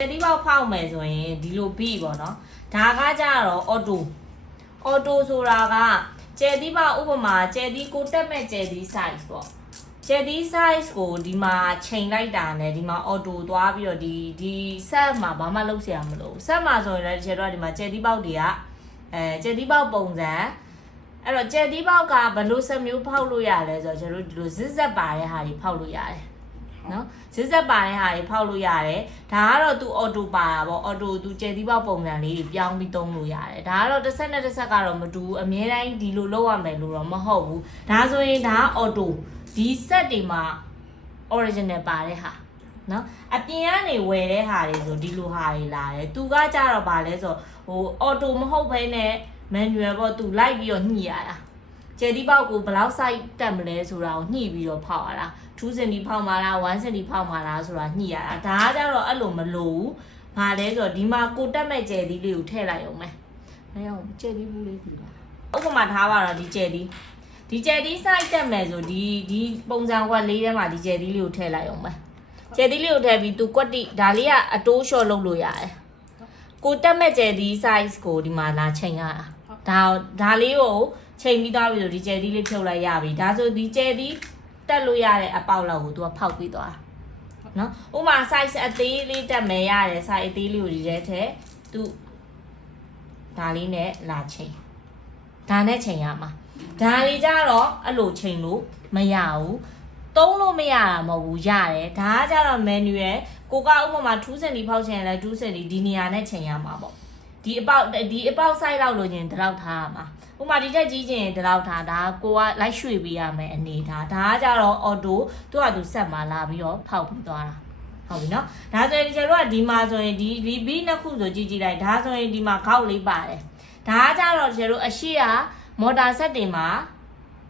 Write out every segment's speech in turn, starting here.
ဒီဘောက်ဖောက်မယ်ဆိုရင်ဒီလိုပြီးပေါ့နော်ဒါကကြတော့အော်တိုဆိုတာကကျဲသီးဘောက်ဥပမာကျဲသီးကိုတက်မဲ့ကျဲသီး size ပေါ့ကျဲသီး size ကိုဒီမှာချိန်လိုက်တာနဲ့ဒီမှာအော်တိုသွားပြီးတော့ဒီ set မှာဘာမှလုပ်เสียမလို့ set မှာဆိုရင်လည်းကျဲတော့ဒီမှာကျဲသီးဘောက်တွေကကျဲသီးဘောက်ပုံစံအဲ့တော့ကျဲသီးဘောက်ကဘယ်လိုစမျိုးဖောက်လို့ရလဲဆိုတော့ကျတို့ဒီလိုဇစ်ဇက်ပါတဲ့ဟာတွေဖောက်လို့ရတယ်နော်ဇစ်ဇက်ပါတဲ့ဟာတွေဖောက်လို့ရတယ်ဒါကတော့သူအော်တိုပါတာပေါ့အော်တိုသူကျဲသီးပေါက်ပုံစံလေးတွေပြောင်းပြီးသုံးလို့ရတယ်ဒါကတော့တစ်ဆက်နဲ့တစ်ဆက်ကတော့မတူဘူးအမြဲတမ်းဒီလိုလုပ်ရမယ်လို့တော့မဟုတ်ဘူးဒါဆိုရင်ဒါအော်တိုဒီ set တွေမှာ original ပါတဲ့ဟာနော်အပြင်ကနေဝယ်တဲ့ဟာတွေဆိုဒီလိုဟာတွေလာတယ်သူကကြတော့ဗာလဲဆိုဟိုအော်တိုမဟုတ်ဘဲနဲ့ manual ပေါ့သူလိုက်ပြီးတော့ညှိရတာကျဲသီးပေါက်ကိုဘယ်လောက် size တက်မလဲဆိုတာကိုညှိပြီးတော့ဖောက်ရတာ2စင်တီဖောက်မှာလား1စင်တီဖောက်မှာလားဆိုတာညှိရတာဒါကကြတော့အဲ့လိုမလိုဘူး။ဘာလဲဆိုတော့ဒီမှာကိုတက်မဲ့ကျဲသီးလေးကိုထည့်လိုက်အောင်မယ်။မရအောင်ကျဲသီးဘူးလေးကြည့်ပါ။ဥပမာထားပါတော့ဒီကျဲသီး size တက်မယ်ဆိုဒီပုံစံကွက်လေးထဲမှာဒီကျဲသီးလေးကိုထည့်လိုက်အောင်မယ်။ကျဲသီးလေးကိုထည့်ပြီးသူကွက်တိဒါလေးကအတိုးလျှော့လုပ်လို့ရတယ်။ကိုတက်မဲ့ကျဲသီး size ကိုဒီမှာလာချိန်ရတာ။ဒါလေးကိုချိန်ပြီးသားပြီးတော့ဒီကျဲသီးလေးဖြုတ်လိုက်ရပြီ။ဒါဆိုဒီကျဲသီးတက်လို့ရတဲ့အပေါက်လောက်ကိုသူကဖောက်ပြီးသွားတာနော်ဥမာ size အသေးလေးတက်မယ်ရတယ် size အသေးလေးကိုဒီထဲထည့်သူဒါလေးနဲ့လာချိန်ဒါနဲ့ချိန်ရမှာဒါတွေကြတော့အဲ့လိုချိန်လို့မရဘူးသုံးလို့မရတာမဟုတ်ဘူးရတယ်ဒါကကြတော့ manual ကိုကဥပမာ2စင်တီဖောက်ချင်လဲ2စင်တီဒီနေရာနဲ့ချိန်ရမှာပေါ့ဒီအပေါက် size လောက်လို့ရင်ဒီလောက်ထားရမှာဥမာဒီတက်ကြီးချင်းဒီလောက်ထားဒါကိုကလိုက်ရွှေ့ပေးရမယ်အနေထားဒါကကြတော့အော်တိုသူကသူဆက်မှာလာပြီးတော့ဖောက်ပြီးသွားတာဟုတ်ပြီနော်ဒါဆိုရင်ကျတို့ကဒီမှာဆိုရင်ဒီဘီနှစ်ခုဆိုကြည့်လိုက်ဒါဆိုရင်ဒီမှာခေါက်လေးပါတယ်ဒါကကြတော့ကျတို့အရှိကမော်တာဆက်တင်မှာ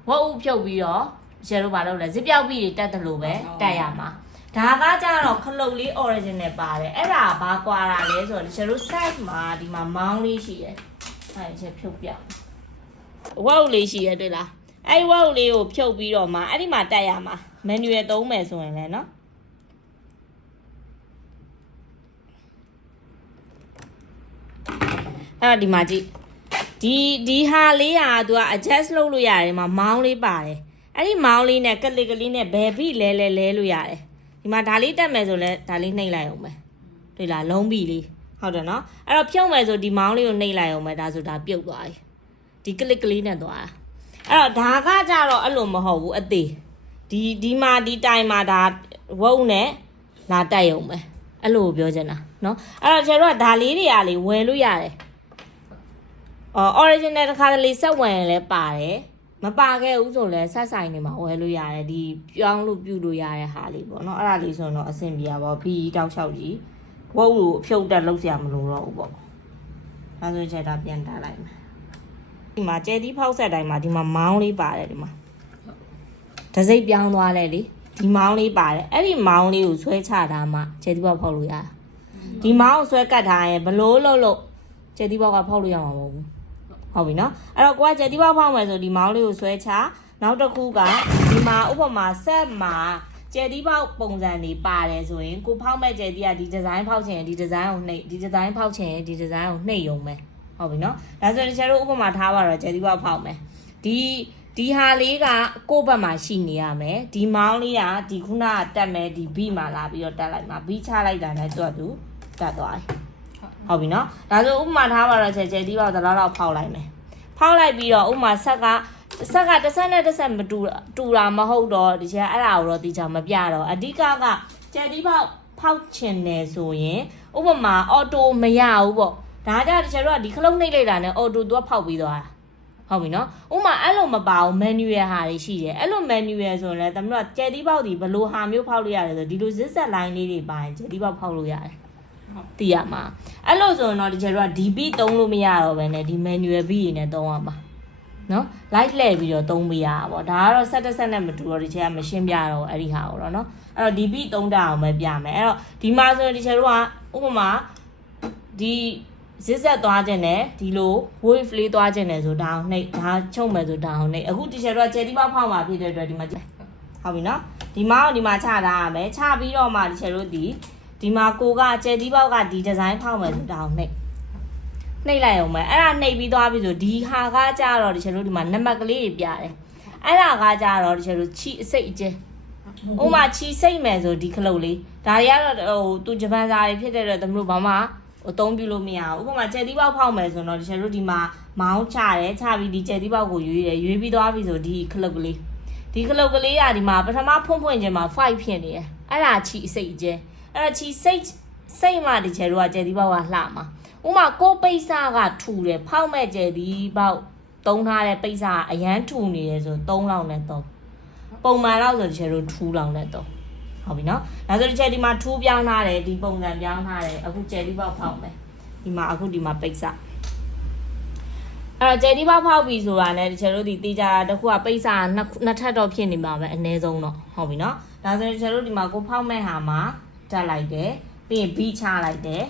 ဝက်ဥဖြုတ်ပြီးတော့ကျတို့ဘာလုပ်လဲဇစ်ပြောက်ပြီးတက်တယ်လို့ပဲတက်ရမှာဒါကကြတော့ခလုတ်လေး original ပါတယ်အဲ့ဒါဘာကွာတာလဲဆိုတော့ကျတို့ set မှာဒီမှာမောင်းလေးရှိတယ်အဲ့ချက်ဖြုတ်ပြဝက်လေးရှိရတွေ့လားအဲ့ဝက်လေးကိုဖြုတ်ပြီးတော့မှအဲ့ဒီမှာတက်ရမှာ manual သုံးမယ်ဆိုရင်လည်းနော်အဲ့ဒီမှာကြည့်ဒီဟာလေးဟာသူက adjust လုပ်လို့ရတယ်မှာမောင်းလေးပါတယ်အဲ့ဒီမောင်းလေးနဲ့ကလစ်ကလေးနဲ့ဘယ်ဖိလဲလို့ရတယ်ဒီမှာဒါလေးတက်မယ်ဆိုလဲဒါလေးနှိပ်လိုက်အောင်ပဲတွေ့လားလုံးပြီလေးဟုတ်တယ်နော်အဲ့တော့ဖြုတ်မယ်ဆိုဒီမောင်းလေးကိုနှိပ်လိုက်အောင်ပဲဒါဆိုဒါပြုတ်သွားပြီဒီကလစ်ကလေးနဲ့သွားအဲ့တော့ဒါကကြတော့အဲ့လိုမဟုတ်ဘူးအသေးဒီမှာဒီတိုင်မှာဒါဝုံနဲ့လာတက်ရုံပဲအဲ့လိုပြောချင်တာနော်အဲ့တော့ကျတို့ကဒါလေးတွေကလေဝယ်လို့ရတယ်original တစ်ခါတလေဆက်ဝင်လဲပါတယ်မပါခဲ့ဘူးဆိုလဲဆက်ဆိုင်နေမှာဝယ်လို့ရတယ်ဒီပြောင်းလို့ပြုတ်လို့ရတဲ့ဟာလေးပေါ့နော်အဲ့ဒါလေးဆိုတော့အဆင်ပြေပါဘီတောက်လျှောက်ကြီးဝုံကိုဖြုတ်တက်လောက်เสียမလို့တော့ဘူးပေါ့အဲဆိုချက်ဒါပြန်တက်လိုက်မယ်ဒီမှာကျဲသီးဖောက်ဆက်တိုင်းမှာဒီမှာမောင်းလေးပါတယ်ဒီမှာတစိမ့်ပြောင်းသွားလဲလေဒီမောင်းလေးပါတယ်အဲ့ဒီမောင်းလေးကိုဆွဲချတာမှကျဲသီးပေါက်ဖောက်လို့ရဒီမောင်းကိုဆွဲကတ်ထားရင်ဘလို့လို့ကျဲသီးပေါက်ကဖောက်လို့ရမှာမဟုတ်ဘူးဟုတ်ပြီနော်အဲ့တော့ကိုကကျဲသီးပေါက်ဖောက်မယ်ဆိုဒီမောင်းလေးကိုဆွဲချနောက်တစ်ခုကဒီမှာဥပမာဆက်မှာကျဲသီးပေါက်ပုံစံတွေပါတယ်ဆိုရင်ကိုဖောက်မဲ့ကျဲသီးကဒီဒီဇိုင်းဖောက်ချင်ဒီဒီဇိုင်းကိုနှိပ်ဒီဒီဇိုင်းဖောက်ချင်ဒီဒီဇိုင်းကိုနှိပ်ရုံပဲဟုတ်ပြီနော်ဒါဆိုရင်ကျတို့ဥပမာထားပါတော့ကျဲသီးပေါက်ဖောက်မယ်ဒီဟာလေးကကိုယ့်ဘက်မှာရှိနေရမယ်ဒီမောင်းလေးကဒီခုနကတက်မယ်ဒီဘီမှာလာပြီးတော့တက်လိုက်မှာဘီချလိုက်တာနဲ့သူကသူတက်သွားတယ်ဟုတ်ပြီနော်ဒါဆိုဥပမာထားပါတော့ကျဲသီးပေါက်တော့ဖောက်လိုက်မယ်ဖောက်လိုက်ပြီးတော့ဥပမာဆက်ကတစ်ဆက်နဲ့တစ်ဆက်မတူတာမဟုတ်တော့ဒီချက်အဲ့ဒါကိုတော့ဒီချာမပြတော့အဓိကကျဲသီးပေါက်ဖောက်ချင်တယ်ဆိုရင်ဥပမာအော်တိုမရဘူးပေါ့ဒါကြတချို့ကဒီခလုံးနှိပ်လိုက်တာနဲ့အော်တိုသူကဖောက်ပြီးသွားတာဟုတ်ပြီနော်ဥမာအဲ့လိုမပါဘူး manual ဟာတွေရှိတယ်အဲ့လို manual ဆိုရင်လည်းတမတို့ကကျဲသီးပေါက်ဒီဘလို့ဟာမျိုးဖောက်လို့ရတယ်ဆိုဒီလိုဇစ်ဆက် line လေးတွေပါရင်ကျဲသီးပေါက်ဖောက်လို့ရတယ်သိရမှာအဲ့လိုဆိုရင်တော့တချို့ကဒီ beat သုံးလို့မရတော့ဘဲနဲ့ဒီ manual beat တွေနဲ့သုံးရမှာနော် light လှည့်ပြီးတော့သုံးပေးရတာပေါ့ဒါကတော့ဆက်နဲ့မတူတော့ဒီချက်ကမရှင်းပြတော့အဲ့ဒီဟာကိုတော့နော်အဲ့တော့ဒီ beat သုံးတာအောင်ပဲပြမယ်အဲ့တော့ဒီမှာဆိုရင်တချို့ကဥပမာဒီဇစ်ဆက်သွားခြင်းနဲ့ဒီလို wave လေးသွားခြင်းနဲ့ဆိုဒါအောင်နှိပ်ဒါချုပ်မယ်ဆိုဒါအောင်နှိပ်အခုဒီချက်တော့ကျဲသီးပေါက်ဖောက်မှာဖြစ်တဲ့အတွက်ဒီမှာဟုတ်ပြီနော်ဒီမောင်းဒီမှာချထားရမယ်ချပြီးတော့မှဒီချက်တို့ဒီ ဒီမှာကိုကကျဲသီးပေါက်ကဒီဒီဇိုင်းဖောက်မယ်ဆိုတာကိုနှိပ်လိုက်အောင်မယ်အဲ့ဒါနှိပ်ပြီးသွားပြီဆိုဒီဟာကကြတော့တချို့တို့ဒီမှာနံပါတ်ကလေးတွေပြတယ်အဲ့ဒါကကြတော့တချို့တို့ချီအစိတ်အကျဲဥမာချီစိတ်မယ်ဆိုဒီခလုတ်လေးဒါတွေကတော့ဟိုသူဂျပန်စာတွေဖြစ်တဲ့တော့သမီးတို့ဘာမှအသုံးပြုလို့မရဘူးဥပမာကျဲသီးပေါက်ဖောက်မယ်ဆိုတော့တချို့တို့ဒီမှာမောင်းချတယ်ချပြီးဒီကျဲသီးပေါက်ကိုရွေးတယ်ရွေးပြီးသွားပြီဆိုဒီခလုတ်ကလေးဒီခလုတ်ကလေးကဒီမှာပထမဖွင့်ခြင်းမှာ5ဖြစ်နေတယ်အဲ့ဒါချီအစိတ်အကျဲအဲ့ဒါချီစိတ်မှဒီကျဲတို့ကကျဲသီးပေါက်ကလှမှာဥမာကိုပိတ်စာကထူတယ်ဖောက်မဲ့ကျဲသီးပေါက်သုံးထားတဲ့ပိတ်စာအရန်ထူနေတယ်ဆို3လောက်နဲ့3ပုံမှန်လောက်ဆိုဒီကျဲတို့ထူလောက်နဲ့3ဟုတ်ပြီနော်ဒါဆိုဒီကျဲဒီမှာထူးပြောင်းထားတယ်ဒီပုံစံပြောင်းထားတယ်အခုကျဲသီးပေါက်ဖောက်မယ်ဒီမှာအခုဒီမှာပိတ်စာအဲ့တော့ကျဲသီးပေါက်ဖောက်ပြီဆိုတာနဲ့ဒီကျဲတို့ဒီတေးကြတာတစ်ခုကပိတ်စာနှစ်ထပ်တော့ဖြစ်နေမှာပဲအနည်းဆုံးတော့ဟုတ်ပြီနော်ဒါဆိုဒီကျဲတို့ဒီမှာကိုဖောက်မဲ့ဟာမှာတက်လိုက်တယ်ပြီးရင်ဘီချလိုက်တယ်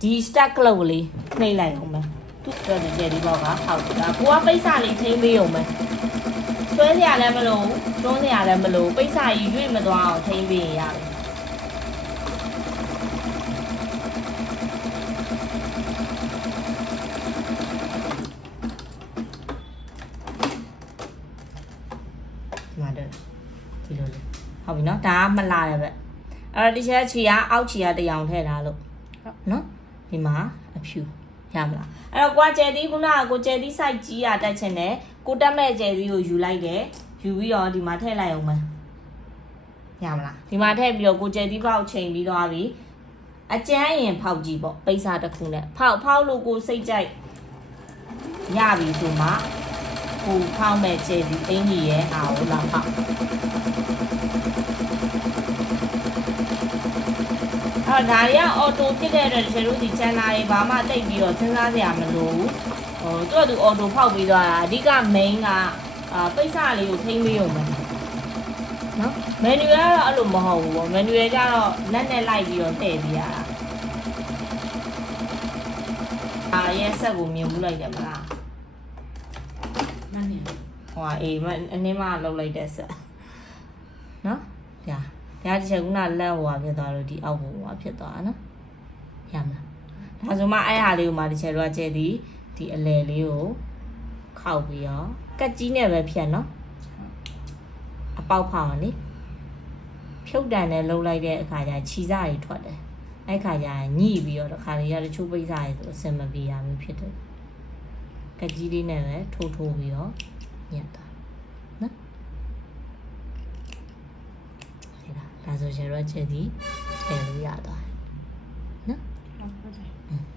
ဒီ stack ကလေးလေးနှိပ်လိုက်အောင်မယ်သူ့တော့ဒီကျဲသီးပေါက်ကဖောက်တာကိုကပိတ်စာလေးချိန်ပေးအောင်မယ်ဆွဲစရာလည်းမလိုတွန်းစရာလည်းမလိုပိတ်စာကြီးရွေ့မသွားအောင်ချိန်ပေးရင်ရတယ်ဒီလိုလေဟုတ်ပြီနော်ဒါကမလာတယ်ပဲအဲ့တော့ဒီချက်ချီကအောက်ချီကတရောင်ထည့်ထားလို့နော်ဒီမှာအဖြူရမလားအဲ့တော့ကိုကကျဲသီးခုနကကိုကျဲသီး site ကြီးရတက်ချင်တယ်ကိုတက်မဲ့ကျဲသီးကိုယူလိုက်တယ်ယူပြီးတော့ဒီမှာထည့်လိုက်အောင်မယ်ရမလားဒီမှာထည့်ပြီးတော့ကိုကျဲသီးပေါက်ချိန်ပြီးသွားပြီအကျန်းရင်ဖောက်ကြည့်ပေါ့ပိတ်စာတစ်ခုနဲ့ဖောက်လို့ကိုစိတ်ကြိုက်ရပြီဆိုမှကိုဖောက်မဲ့ကျဲသီးအင်းကြီးရဲ့အားကိုလာဖောက်အဲ့ဒါတွေကအော်တိုဖြစ်တဲ့အတွက်ကျတို့ဒီချန်နာတွေဘာမှတိတ်ပြီးတော့စဉ်းစားစရာမလိုဘူးဟိုသူ့အတူအော်တိုဖောက်ပြီးသွားတာအဓိက main ကပိတ်စလေးကိုထိမ့်ပေးရုံပဲနော် manual ကတော့အဲ့လိုမဟုတ်ဘူးပေါ့ manual ကျတော့လက်နဲ့လိုက်ပြီးတော့ထည့်ပေးရတာရဲဆက်ကိုမြင်မှုလိုက်တယ်မလားမနေဟိုအေးမအနည်းမှလောက်လိုက်တဲ့ဆက်နော်ညာဒါတစ်ချက်ခုနလက်ဟိုဖြစ်သွားလို့ဒီအောက်ဟိုဖြစ်သွားနော်ရမှာဒါဆိုမှအဲ့ဟာလေးကိုမှတစ်ချက်တော့ကျဲသည်ဒီအလဲလေးကိုခောက်ပြီးတော့ကတ်ကြီးနဲ့ပဲဖြတ်နော်အပေါက်ဖောက်လေဖြုတ်တန်နဲ့လှုပ်လိုက်တဲ့အခါကျခြီးစားတွေထွက်တယ်အဲ့ခါကျညှိပြီးတော့တစ်ခါလေးရတချို့ပိတ်စားတွေဆိုအဆင်မပြေရမျိုးဖြစ်တယ်ကတ်ကြီးလေးနဲ့ပဲထိုးပြီးတော့ညက်သွားနော်ဒါဆိုရှင်တော့ချက်ဒီထည့်လို့ရသွားတယ်နော်ဟုတ်ပါ